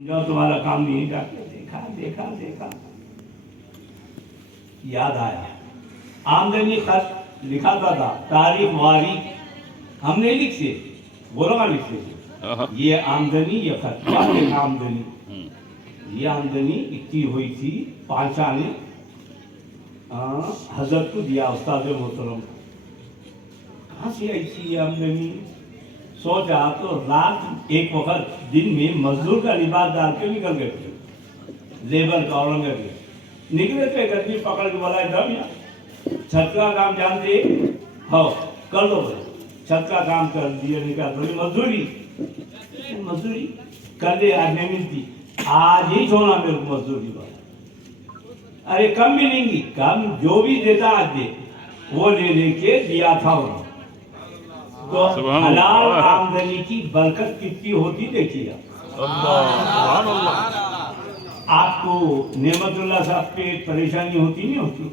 جو تمہارا کام نہیں جا کے دیکھا دیکھا دیکھا یاد آیا آمدنی خط لکھاتا تھا تاریخ واریخ ہم نہیں لکھتے وہ لوگ لکھتے تھے یہ آمدنی یہ خط کیا لکھا آمدنی یہ آمدنی اتنی ہوئی تھی پانچا نے حضرت کو دیا استاد محترم کہاں سے آئی تھی یہ آمدنی سوچا تو رات ایک وقت دن میں مزدور کا لباس ڈال کے نکل گئے تھے لیبر کا اورنگر کے نکلے تھے گدی پکڑ کے بولا ادھر چھت کا کام جانتے ہو کر دو چھت کا کام کر دیا نکال مزدوری کر دے آج نہیں ملتی آج ہی چھوڑنا میرے کو مزدوری والا ارے کم ملیں گی کم جو بھی دیتا آج دے وہ لے لے کے دیا تھا انہوں تو حلال آمدنی کی برکت کتنی ہوتی دیکھیے آپ کو نعمت اللہ صاحب پہ پریشانی ہوتی نہیں ہوتی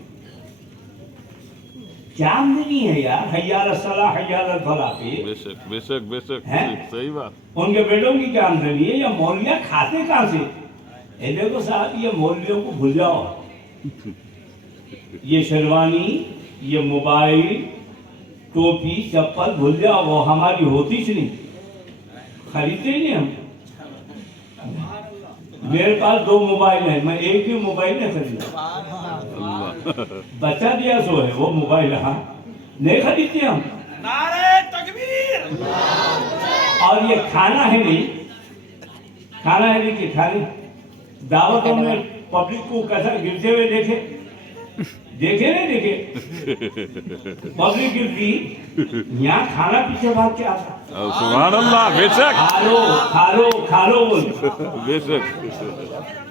کیا آمدنی ہے یار حیال الصلاح حیال الفلاح پہ بے شک صحیح بات ان کے بیٹوں کی کیا آمدنی ہے یا مولویاں کھاتے کہاں سے دیکھو صاحب یہ مولویوں کو بھول جاؤ یہ شیروانی یہ موبائل ٹوپی چپل بھول جاؤ وہ ہماری ہوتی ہی نہیں خریدتے ہی نہیں ہم میرے پاس 2 موبائل ہیں میں ایک بھی موبائل نہیں خریدا بچہ دیا سو ہے وہ موبائل ہاں نہیں خریدتے ہم نعرہ تکبیر اور یہ کھانا ہے نہیں کہ کھانے دعوتوں میں پبلک کو کیسا گرتے ہوئے دیکھے نہیں دیکھے پبلک گرتی یہاں کھانا پیچھے بھاگ کے آتا سبحان اللہ بے شک کھا لو بول بے شک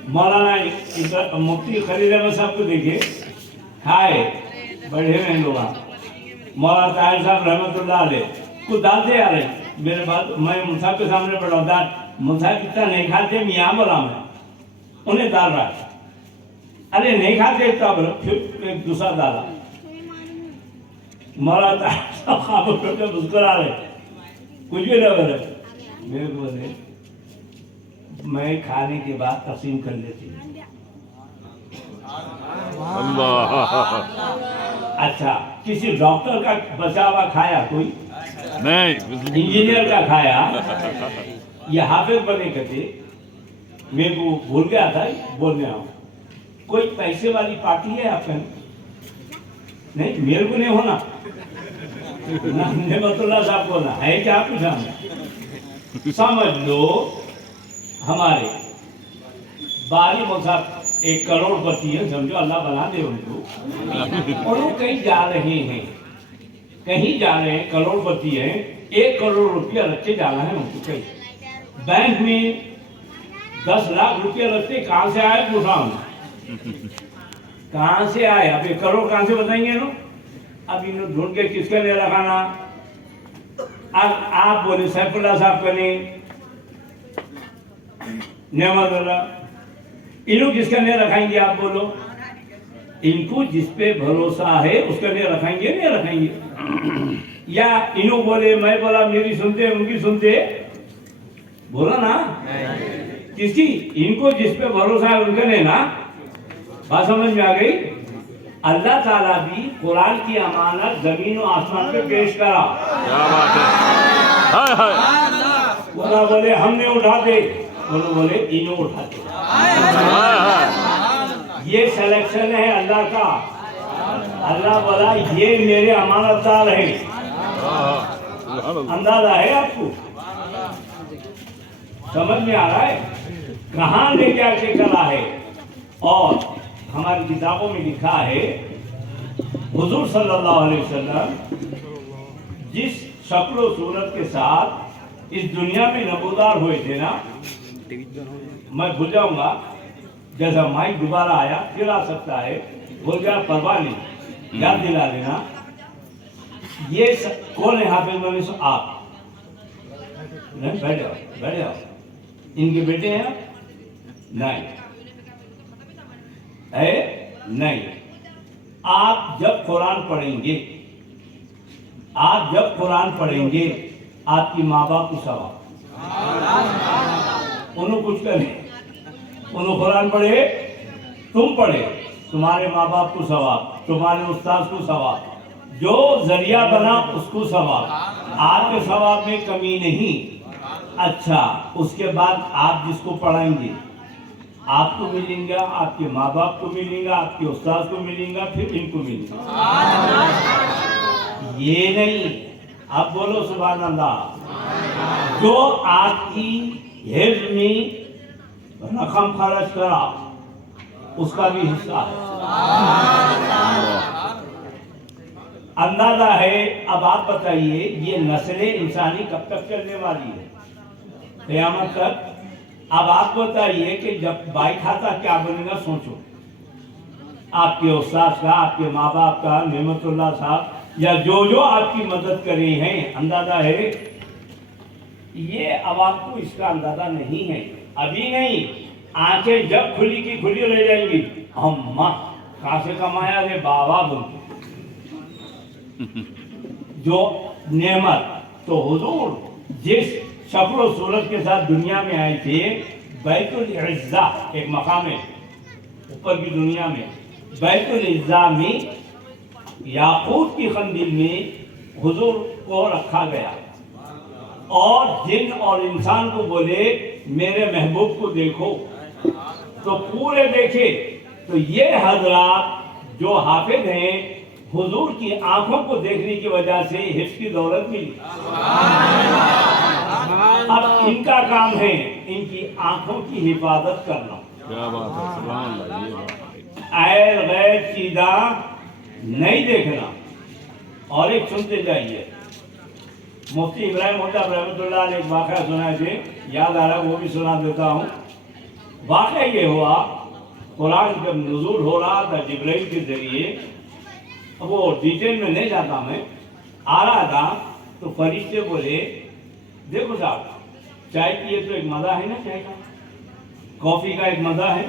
مولانا مفتی خلیل احمد صاحب کو دیکھے کھائے بڑھے ہیں لوگ مولانا طاہر صاحب رحمت اللہ علیہ کو ڈالتے آ رہے میرے بعد میں مصحف کے سامنے پڑھا ہوں دال مصحف اتنا نہیں کھاتے میں یہاں بولا میں انہیں ڈال رہا ارے نہیں کھاتے تب پھر ایک دوسرا ڈالا مولانا طاہر صاحب خاموش ہو کے مسکرا رہے کچھ بھی نہ بولے میرے کو بولے میں کھانے کے بعد تقسیم کر لیتی ہوں اچھا کسی ڈاکٹر کا بچا ہوا کھایا کوئی نہیں انجینئر کا کھایا یہ حافظ بنے کہتے میرے کو بھول گیا تھا بولنے آؤں کوئی پیسے والی پارٹی ہے آپ کا نہیں میرے کو نہیں ہونا نعمت اللہ صاحب کو ہونا ہے کیا آپ کو سامنے سمجھ لو ہمارے باری مصحف 1 کروڑ پتی ہے سمجھو اللہ بنا دے ان کو اور وہ کہیں جا رہے ہیں کروڑ پتی ہیں 1 کروڑ روپیہ رکھے جانا ہے ان کو کہیں بینک میں 10 لاکھ روپیہ رکھتے کہاں سے آئے پوچھا ہوں کہاں سے آئے اب 1 کروڑ کہاں سے بتائیں گے اب انہوں ڈھونڈ کے کس کا نہیں رکھانا اب آپ بولے سیف اللہ صاحب کا نہیں نعمت اللہ انہوں کس کا نہیں رکھائیں گے آپ بولو ان کو جس پہ بھروسہ ہے اس کا نہیں رکھیں گے یا انہوں بولے میں بولا میری سنتے ان کی سنتے بولا نا کس کی ان کو جس پہ بھروسہ ہے ان کا نہیں نا بات سمجھ میں آ گئی اللہ تعالیٰ بھی قرآن کی امانت زمین و آسمان پہ پیش کرا کیا بات ہے بولا بولے ہم نے اٹھاتے بولے انہوں اٹھاتے یہ سلیکشن ہے اللہ کا اللہ بولا یہ میرے امانت دار ہیں اندازہ ہے آپ کو سمجھ میں آ رہا ہے کہاں لے جا کے کرا ہے اور ہماری کتابوں میں لکھا ہے حضور صلی اللہ علیہ وسلم جس شکل و صورت کے ساتھ اس دنیا میں نمودار ہوئے تھے نا میں بھول جاؤں گا جیسا مائک دوبارہ آیا پھر آ سکتا ہے بھول جا پرواہ نہیں یاد دلا دینا یہ کون ہے حافظ مولانا صاحب آپ بیٹھ جاؤ ان کے بیٹے ہیں نہیں آپ جب قرآن پڑھیں گے آپ کی ماں باپ کو ثواب انہوں کچھ کریں انہوں قرآن پڑھے تم پڑھے تمہارے ماں باپ کو ثواب تمہارے استاذ کو ثواب جو ذریعہ بنا اس کو ثواب آپ کے ثواب میں کمی نہیں اچھا اس کے بعد آپ جس کو پڑھائیں گے آپ کو ملیں گا آپ کے ماں باپ کو ملیں گا آپ کے استاذ کو ملیں گا پھر ان کو ملیں گا یہ نہیں اب بولو سبحان اللہ جو آپ کی حفظ میں رقم خرچ کرا اس کا بھی حصہ ہے اندازہ ہے اب آپ بتائیے یہ نسل انسانی کب تک چلنے والی ہے قیامت تک اب آپ بتائیے کہ جب بائی کھاتا کیا بنے گا سوچو آپ کے استاد کا آپ کے ماں باپ کا نعمت اللہ صاحب یا جو آپ کی مدد کر رہے ہیں اندازہ ہے یہ اب آپ کو اس کا اندازہ نہیں ہے ابھی نہیں آنکھیں جب کھلی کی کھلی رہ جائیں گی ہم کہاں سے کمایا رے بابا بولتے جو نعمت تو حضور جس شکل و صورت کے ساتھ دنیا میں آئے تھے بیت العزہ ایک مقام ہے اوپر کی دنیا میں بیت العزہ میں یاقوت کی قندیل میں حضور کو رکھا گیا اور جن اور انسان کو بولے میرے محبوب کو دیکھو تو پورے دیکھے تو یہ حضرات جو حافظ ہیں حضور کی آنکھوں کو دیکھنے کی وجہ سے حفظ کی دولت ملی اب ان کا کام ہے ان کی آنکھوں کی حفاظت کرنا کیا بات ہے سبحان اللہ یہ بات غیر غیر چیزاں نہیں دیکھنا اور ایک سنتے جائیے مفتی ابراہیم محتب رحمۃ اللہ علیہ ایک واقعہ سنائے تھے یاد آ رہا ہے وہ بھی سنا دیتا ہوں واقعہ یہ ہوا قرآن جب نزول ہو رہا تھا جبرائیل کے ذریعے وہ ڈیٹیل میں نہیں جاتا میں آ رہا تھا تو فرشتے بولے دیکھو صاحب چائے پیے تو ایک مزہ ہے نا چائے کا کافی کا ایک مزہ ہے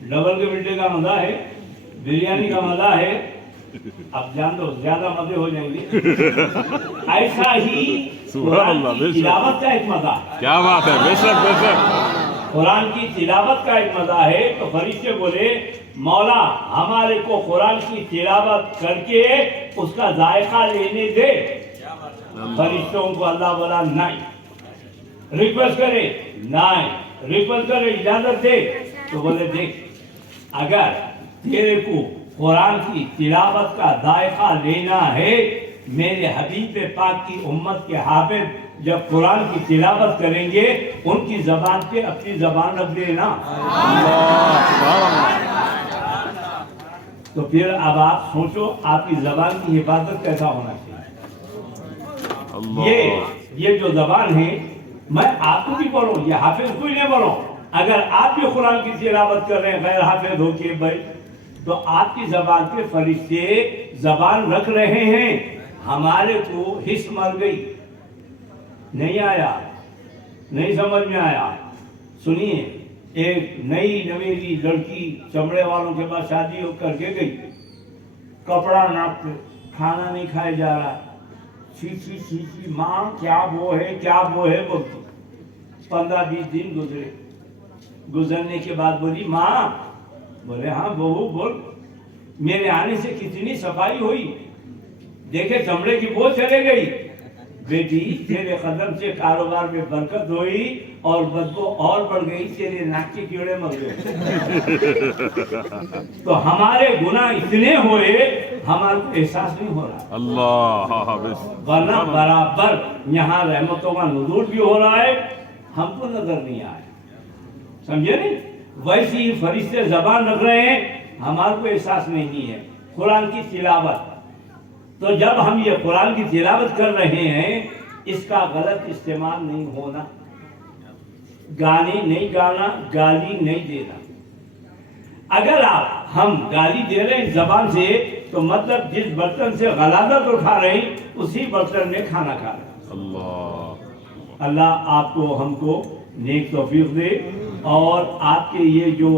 ڈبل کے ملٹے کا مزہ ہے بریانی کا مزہ ہے اب جان دو زیادہ مزے ہو جائیں گے ایسا ہی قرآن کی تلاوت کا ایک مزہ ہے کیا بات ہے بے شک بے شک قرآن کی تلاوت کا ایک مزہ ہے تو فرشتے بولے مولا ہمارے کو قرآن کی تلاوت کر کے اس کا ذائقہ لینے دے فرشتوں کو اللہ بولا نہیں ریکویسٹ کرے نہیں ریکویسٹ کرے اجازت دے تو بولے دیکھ اگر تیرے کو قرآن کی تلاوت کا ذائقہ لینا ہے میرے حبیب پاک کی امت کے حافظ جب قرآن کی تلاوت کریں گے ان کی زبان پہ اپنی زبان رکھ دینا تو پھر اب آپ سوچو آپ کی زبان کی حفاظت کیسا ہونا چاہیے یہ جو زبان ہے میں آپ کو بھی بولوں یہ حافظ کو ہی نہیں بولوں اگر آپ بھی قرآن کی تلاوت کر رہے ہیں غیر حافظ ہو کے بھائی تو آپ کی زبان پہ فرشتے زبان رکھ رہے ہیں ہمارے کو حس مر گئی نہیں آیا نہیں سمجھ میں آیا سنیے ایک نئی نویلی لڑکی چمڑے والوں کے بعد شادی ہو کر کے گئی کپڑا ناپ کے کھانا نہیں کھائے جا رہا سی ماں کیا وہ ہے بولتی 15-20 دن گزرنے کے بعد بولی ماں بولے ہاں بہو بول میرے آنے سے کتنی صفائی ہوئی دیکھے چمڑے کی بو چلے گئی بیٹی تیرے قدم سے کاروبار میں برکت ہوئی اور بدبو اور بڑھ گئی تیرے ناک کے کیڑے مر گئے تو ہمارے گناہ اتنے ہوئے ہمارے کو احساس نہیں ہو رہا اللہ ورنہ برابر یہاں رحمتوں کا نزول بھی ہو رہا ہے ہم کو نظر نہیں آئے سمجھے نہیں ویسی فرشتے زبان رکھ رہے ہیں ہمارے کو احساس نہیں ہے قرآن کی تلاوت تو جب ہم یہ قرآن کی تلاوت کر رہے ہیں اس کا غلط استعمال نہیں ہونا گانے نہیں گانا گالی نہیں دینا اگر ہم گالی دے رہے ہیں زبان سے تو مطلب جس برتن سے غلاظت اٹھا رہے ہیں اسی برتن میں کھانا کھا رہے ہیں اللہ آپ کو ہم کو نیک توفیق دے اور آپ کے یہ جو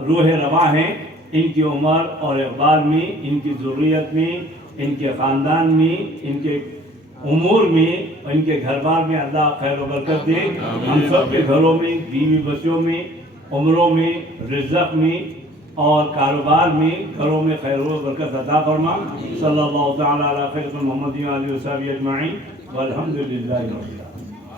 روح رواں ہیں ان کی عمر اور اقبال میں ان کی ضروریت میں ان کے خاندان میں ان کے امور میں ان کے گھر بار میں اللہ خیر و برکت دے ہم سب کے گھروں میں بیوی بچوں میں عمروں میں، رزق میں اور کاروبار میں، گھروں میں خیر و برکت عطا فرما. صلی اللہ تعالی علی خیر محمد و آلہ و صحبہ اجمعین والحمد للہ رب العالمین.